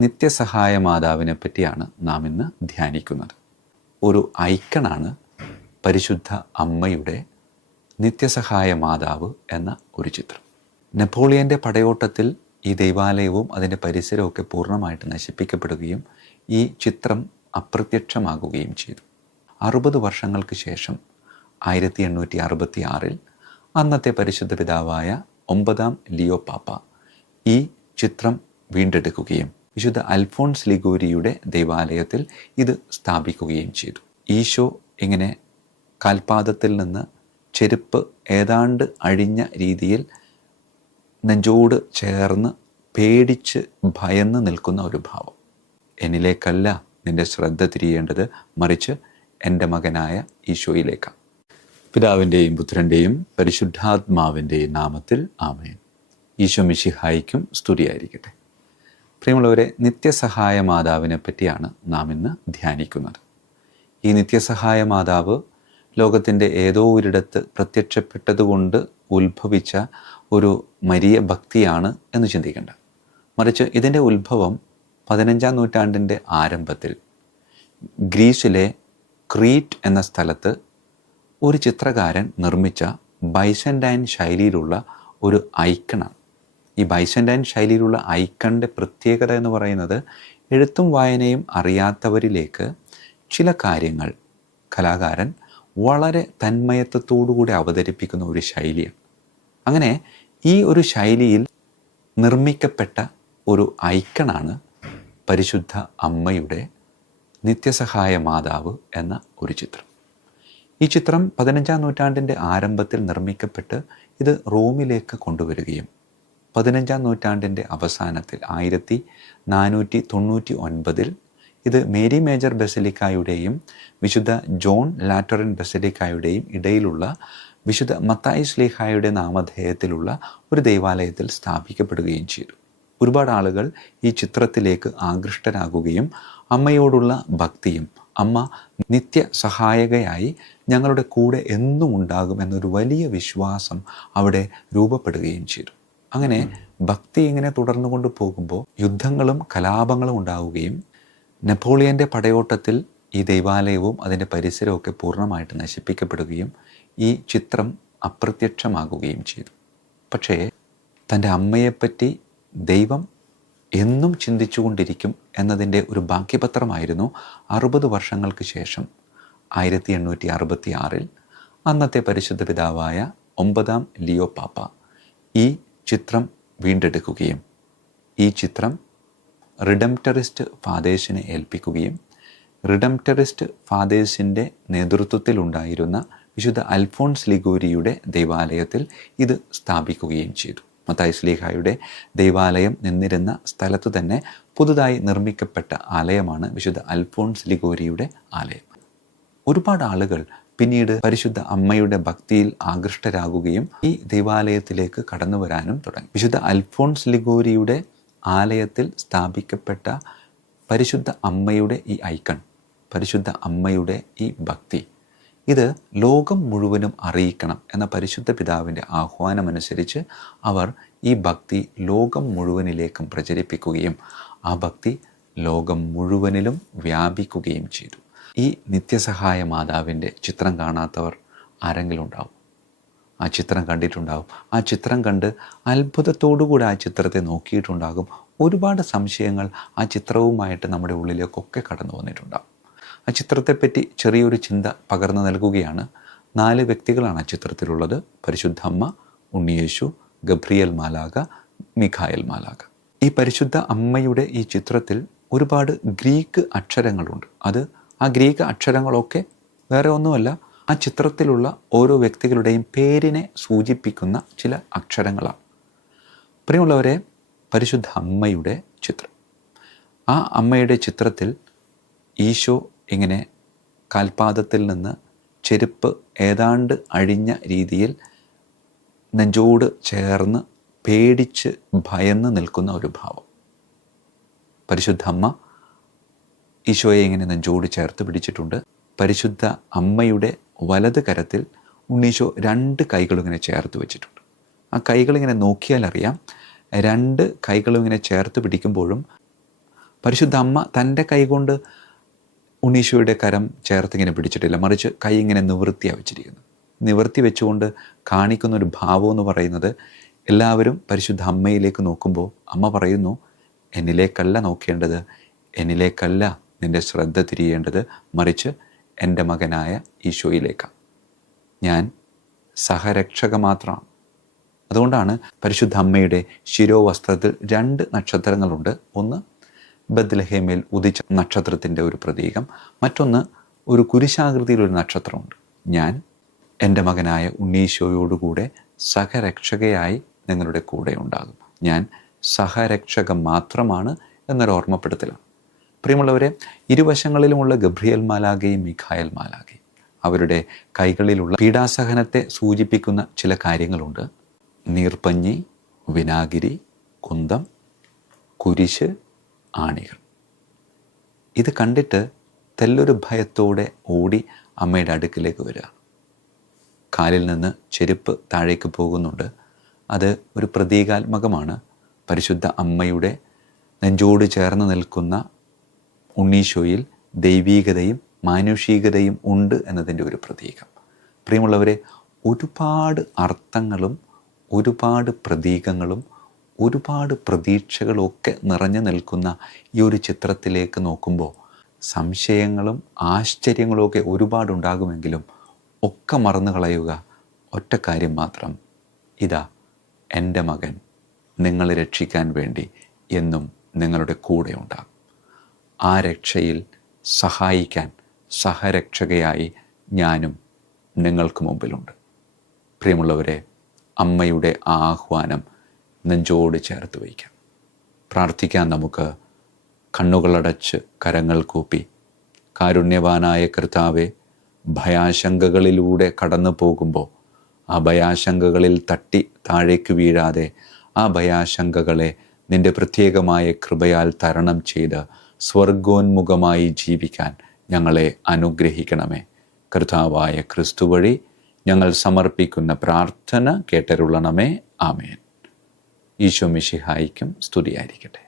നിത്യസഹായ മാതാവിനെ പറ്റിയാണ് നാം ഇന്ന് ധ്യാനിക്കുന്നത്. ഒരു ഐക്കണാണ് പരിശുദ്ധ അമ്മയുടെ നിത്യസഹായ മാതാവ് എന്ന ഒരു ചിത്രം. നെപ്പോളിയൻ്റെ പടയോട്ടത്തിൽ ഈ ദൈവാലയവും അതിൻ്റെ പരിസരമൊക്കെ പൂർണ്ണമായിട്ട് നശിപ്പിക്കപ്പെടുകയും ഈ ചിത്രം അപ്രത്യക്ഷമാകുകയും ചെയ്തു. 60 വർഷങ്ങൾക്ക് ശേഷം 1866 അന്നത്തെ പരിശുദ്ധ പിതാവായ 9-ാം ലിയോ പാപ്പ ഈ ചിത്രം വീണ്ടെടുക്കുകയും വിശുദ്ധ അൽഫോൺസ് ലിഗോരിയുടെ ദൈവാലയത്തിൽ ഇത് സ്ഥാപിക്കുകയും ചെയ്തു. ഈശോ ഇങ്ങനെ കാൽപാദത്തിൽ നിന്ന് ചെരുപ്പ് ഏതാണ്ട് അഴിഞ്ഞ രീതിയിൽ നെഞ്ചോട് ചേർന്ന് പേടിച്ച് ഭയന്ന് നിൽക്കുന്ന ഒരു ഭാവം. എന്നിലേക്കല്ല നിന്റെ ശ്രദ്ധ തിരിയേണ്ടത്, മറിച്ച് എൻ്റെ മകനായ ഈശോയിലേക്കാണ്. പിതാവിൻ്റെയും പുത്രൻ്റെയും പരിശുദ്ധാത്മാവിൻ്റെയും നാമത്തിൽ ആമേൻ. ഈശോ മിശിഹായിക്കും സ്തുതിയായിരിക്കട്ടെ. പ്രിയമുള്ളവരെ, നിത്യസഹായ മാതാവിനെ പറ്റിയാണ് നാം ഇന്ന് ധ്യാനിക്കുന്നത്. ഈ നിത്യസഹായ മാതാവ് ലോകത്തിൻ്റെ ഏതോ ഒരിടത്ത് പ്രത്യക്ഷപ്പെട്ടതുകൊണ്ട് ഉത്ഭവിച്ച ഒരു മരിയ ഭക്തിയാണ് എന്ന് ചിന്തിക്കേണ്ട. മറിച്ച് ഇതിൻ്റെ ഉത്ഭവം 15-ാം നൂറ്റാണ്ടിൻ്റെ ആരംഭത്തിൽ ഗ്രീസിലെ ക്രീറ്റ് എന്ന സ്ഥലത്ത് ഒരു ചിത്രകാരൻ നിർമ്മിച്ച ബൈസൻ്റൈൻ ശൈലിയിലുള്ള ഒരു ഐക്കണാണ്. ഈ ബൈസൻ്റൈൻ ശൈലിയിലുള്ള ഐക്കണിൻ്റെ പ്രത്യേകത എന്ന് പറയുന്നത് എഴുത്തും വായനയും അറിയാത്തവരിലേക്ക് ചില കാര്യങ്ങൾ കലാകാരൻ വളരെ തന്മയത്വത്തോടുകൂടി അവതരിപ്പിക്കുന്ന ഒരു ശൈലിയാണ്. അങ്ങനെ ഈ ഒരു ശൈലിയിൽ നിർമ്മിക്കപ്പെട്ട ഒരു ഐക്കണാണ് പരിശുദ്ധ അമ്മയുടെ നിത്യസഹായ മാതാവ് എന്ന ഒരു ചിത്രം. ഈ ചിത്രം 15-ാം നൂറ്റാണ്ടിൻ്റെ ആരംഭത്തിൽ നിർമ്മിക്കപ്പെട്ട് ഇത് റോമിലേക്ക് കൊണ്ടുവരികയും 15-ാം നൂറ്റാണ്ടിൻ്റെ അവസാനത്തിൽ 1499 ഇത് മേരി മേജർ ബസലിക്കായുടെയും വിശുദ്ധ ജോൺ ലാറ്ററിൻ ബസലിക്കായുടെയും ഇടയിലുള്ള വിശുദ്ധ മത്തായി ശ്ലീഹായുടെ നാമധേയത്തിലുള്ള ഒരു ദൈവാലയത്തിൽ സ്ഥാപിക്കപ്പെടുകയും ചെയ്തു. ഒരുപാട് ആളുകൾ ഈ ചിത്രത്തിലേക്ക് ആകൃഷ്ടരാകുകയും അമ്മയോടുള്ള ഭക്തിയും അമ്മ നിത്യ സഹായകയായി ഞങ്ങളുടെ കൂടെ എന്നും ഉണ്ടാകും എന്നൊരു വലിയ വിശ്വാസം അവിടെ രൂപപ്പെടുകയും ചെയ്തു. അങ്ങനെ ഭക്തി ഇങ്ങനെ തുടർന്നു കൊണ്ട് പോകുമ്പോൾ യുദ്ധങ്ങളും കലാപങ്ങളും ഉണ്ടാവുകയും നെപ്പോളിയൻ്റെ പടയോട്ടത്തിൽ ഈ ദൈവാലയവും അതിൻ്റെ പരിസരമൊക്കെ പൂർണ്ണമായിട്ട് നശിപ്പിക്കപ്പെടുകയും ഈ ചിത്രം അപ്രത്യക്ഷമാകുകയും ചെയ്തു. പക്ഷേ തൻ്റെ അമ്മയെപ്പറ്റി ദൈവം എന്നും ചിന്തിച്ചുകൊണ്ടിരിക്കും എന്നതിൻ്റെ ഒരു ബാക്കിപത്രമായിരുന്നു 60 വർഷങ്ങൾക്ക് ശേഷം 1866 അന്നത്തെ പരിശുദ്ധ പിതാവായ 9-ാം ലിയോ പാപ്പ ഈ ചിത്രം വീണ്ടെടുക്കുകയും ഈ ചിത്രം റിഡംപ്റ്ററിസ്റ്റ് ഫാദേഴ്സിനെ ഏൽപ്പിക്കുകയും റിഡംപ്റ്ററിസ്റ്റ് ഫാദേഴ്സിൻ്റെ നേതൃത്വത്തിലുണ്ടായിരുന്ന വിശുദ്ധ അൽഫോൺസ് ലിഗോരിയുടെ ദൈവാലയത്തിൽ ഇത് സ്ഥാപിക്കുകയും ചെയ്തു. മത്തായി ശ്ലീഹായുടെ ദൈവാലയം നിന്നിരുന്ന സ്ഥലത്തു തന്നെ പുതുതായി നിർമ്മിക്കപ്പെട്ട ആലയമാണ് വിശുദ്ധ അൽഫോൺസ് ലിഗോരിയുടെ ആലയം. ഒരുപാട് ആളുകൾ പിന്നീട് പരിശുദ്ധ അമ്മയുടെ ഭക്തിയിൽ ആകൃഷ്ടരാകുകയും ഈ ദൈവാലയത്തിലേക്ക് കടന്നു വരാനും തുടങ്ങി. വിശുദ്ധ അൽഫോൺസ് ലിഗോരിയുടെ ആലയത്തിൽ സ്ഥാപിക്കപ്പെട്ട പരിശുദ്ധ അമ്മയുടെ ഈ ഐക്കൺ, പരിശുദ്ധ അമ്മയുടെ ഈ ഭക്തി, ഇത് ലോകം മുഴുവനും അറിയിക്കണം എന്ന പരിശുദ്ധ പിതാവിൻ്റെ ആഹ്വാനമനുസരിച്ച് അവർ ഈ ഭക്തി ലോകം മുഴുവനിലേക്കും പ്രചരിപ്പിക്കുകയും ആ ഭക്തി ലോകം മുഴുവനിലും വ്യാപിക്കുകയും ചെയ്തു. ഈ നിത്യസഹായ മാതാവിൻ്റെ ചിത്രം കാണാത്തവർ ആരെങ്കിലും ഉണ്ടാവും? ആ ചിത്രം കണ്ടിട്ടുണ്ടാകും. ആ ചിത്രം കണ്ട് അത്ഭുതത്തോടുകൂടി ആ ചിത്രത്തെ നോക്കിയിട്ടുണ്ടാകും. ഒരുപാട് സംശയങ്ങൾ ആ ചിത്രവുമായിട്ട് നമ്മുടെ ഉള്ളിലേക്കൊക്കെ കടന്നു വന്നിട്ടുണ്ടാകും. ആ ചിത്രത്തെപ്പറ്റി ചെറിയൊരു ചിന്ത പകർന്നു നൽകുകയാണ്. 4 വ്യക്തികളാണ് ആ ചിത്രത്തിലുള്ളത്: പരിശുദ്ധ അമ്മ, ഉണ്ണിയേശു, ഗബ്രിയേൽ മാലാഖ, മിഖായേൽ മാലാഖ. ഈ പരിശുദ്ധ അമ്മയുടെ ഈ ചിത്രത്തിൽ ഒരുപാട് ഗ്രീക്ക് അക്ഷരങ്ങളുണ്ട്. ആ ഗ്രീക്ക് അക്ഷരങ്ങളൊക്കെ വേറെ ഒന്നുമല്ല, ആ ചിത്രത്തിലുള്ള ഓരോ വ്യക്തികളുടെയും പേരിനെ സൂചിപ്പിക്കുന്ന ചില അക്ഷരങ്ങളാണ്. പ്രിയമുള്ളവരെ, പരിശുദ്ധ അമ്മയുടെ ചിത്രം, ആ അമ്മയുടെ ചിത്രത്തിൽ ഈശോ ഇങ്ങനെ കാൽപാദത്തിൽ നിന്ന് ചെരുപ്പ് ഏതാണ്ട് അഴിഞ്ഞ രീതിയിൽ നെഞ്ചോട് ചേർന്ന് പേടിച്ച് ഭയന്ന് നിൽക്കുന്ന ഒരു ഭാവം. പരിശുദ്ധ അമ്മ ഈശോയെ ഇങ്ങനെ നെഞ്ചോട് ചേർത്ത് പിടിച്ചിട്ടുണ്ട്. പരിശുദ്ധ അമ്മയുടെ വലത് കരത്തിൽ ഉണ്ണീശോ 2 കൈകളും ഇങ്ങനെ ചേർത്ത് വെച്ചിട്ടുണ്ട്. ആ കൈകളിങ്ങനെ നോക്കിയാൽ അറിയാം, 2 കൈകളും ഇങ്ങനെ ചേർത്ത് പിടിക്കുമ്പോഴും പരിശുദ്ധ അമ്മ തൻ്റെ കൈകൊണ്ട് ഉണ്ണീശോയുടെ കരം ചേർത്തിങ്ങനെ പിടിച്ചിട്ടില്ല, മറിച്ച് കൈ ഇങ്ങനെ നിവൃത്തിയാണ് വെച്ചിരിക്കുന്നു. നിവൃത്തി വെച്ചുകൊണ്ട് കാണിക്കുന്ന ഒരു ഭാവം എന്ന് പറയുന്നത്, എല്ലാവരും പരിശുദ്ധ അമ്മയിലേക്ക് നോക്കുമ്പോൾ അമ്മ പറയുന്നു, എന്നിലേക്കല്ല നോക്കേണ്ടത്, എന്നിലേക്കല്ല നിൻ്റെ ശ്രദ്ധ തിരിയേണ്ടത്, മറിച്ച് എൻ്റെ മകനായ ഈശോയിലേക്കാണ്. ഞാൻ സഹരക്ഷക മാത്രമാണ്. അതുകൊണ്ടാണ് പരിശുദ്ധ അമ്മയുടെ ശിരോവസ്ത്രത്തിൽ 2 നക്ഷത്രങ്ങളുണ്ട്. ഒന്ന് ബത്ലഹേമിൽ ഉദിച്ച നക്ഷത്രത്തിൻ്റെ ഒരു പ്രതീകം, മറ്റൊന്ന് ഒരു കുരിശാകൃതിയിലൊരു നക്ഷത്രമുണ്ട്. ഞാൻ എൻ്റെ മകനായ ഉണ്ണീശോയോടുകൂടെ സഹരക്ഷകയായി നിങ്ങളുടെ കൂടെ ഉണ്ടാകും. ഞാൻ സഹരക്ഷക മാത്രമാണ് എന്നൊരു ഓർമ്മപ്പെടുത്തലാണ്. പ്രിയമുള്ളവരെ, ഇരുവശങ്ങളിലുമുള്ള ഗബ്രിയേൽ മാലാഖയും മിഖായേൽ മാലാഖയും അവരുടെ കൈകളിലുള്ള പീഡാസഹനത്തെ സൂചിപ്പിക്കുന്ന ചില കാര്യങ്ങളുണ്ട്. നീർപ്പഞ്ഞി, വിനാഗിരി, കുന്തം, കുരിശ്, ആണികൾ. ഇത് കണ്ടിട്ട് തെല്ലൊരു ഭയത്തോടെ ഓടി അമ്മയുടെ അടുക്കിലേക്ക് വരിക. കാലിൽ നിന്ന് ചെരുപ്പ് താഴേക്ക് പോകുന്നുണ്ട്. അത് ഒരു പ്രതീകാത്മകമാണ്. പരിശുദ്ധ അമ്മയുടെ നെഞ്ചോട് ചേർന്ന് നിൽക്കുന്ന ഉണ്ണീശോയിൽ ദൈവീകതയും മാനുഷികതയും ഉണ്ട് എന്നതിൻ്റെ ഒരു പ്രതീകം. പ്രിയമുള്ളവരെ, ഒരുപാട് അർത്ഥങ്ങളും ഒരുപാട് പ്രതീകങ്ങളും ഒരുപാട് പ്രതീക്ഷകളൊക്കെ നിറഞ്ഞു നിൽക്കുന്ന ഈ ഒരു ചിത്രത്തിലേക്ക് നോക്കുമ്പോൾ സംശയങ്ങളും ആശ്ചര്യങ്ങളും ഒക്കെ ഒരുപാടുണ്ടാകുമെങ്കിലും ഒക്കെ മറന്നു കളയുക ഒറ്റ കാര്യം മാത്രം: ഇതാ എൻ്റെ മകൻ നിങ്ങളെ രക്ഷിക്കാൻ വേണ്ടി എന്നും നിങ്ങളുടെ കൂടെ ഉണ്ടാകും. ആ രക്ഷയിൽ സഹായിക്കാൻ സഹരക്ഷകയായി ഞാനും നിങ്ങൾക്ക് മുമ്പിലുണ്ട്. പ്രിയമുള്ളവരെ, അമ്മയുടെ ആ ആഹ്വാനം നെഞ്ചോട് ചേർത്ത് വയ്ക്കാം. പ്രാർത്ഥിക്കാൻ നമുക്ക്. കണ്ണുകളടച്ച് കരങ്ങൾ കൂപ്പി, കാരുണ്യവാനായ കർത്താവെ, ഭയാശങ്കകളിലൂടെ കടന്നു പോകുമ്പോൾ ആ ഭയാശങ്കകളിൽ തട്ടി താഴേക്ക് വീഴാതെ ആ ഭയാശങ്കകളെ നിൻ്റെ പ്രത്യേകമായ കൃപയാൽ തരണം ചെയ്ത് സ്വർഗോന്മുഖമായി ജീവിക്കാൻ ഞങ്ങളെ അനുഗ്രഹിക്കണമേ. കർത്താവായ ക്രിസ്തു വഴി ഞങ്ങൾ സമർപ്പിക്കുന്ന പ്രാർത്ഥന കേട്ടരുളണമേ. ആമേൻ. ഈശോ മിശിഹായിക്കും സ്തുതിയായിരിക്കട്ടെ.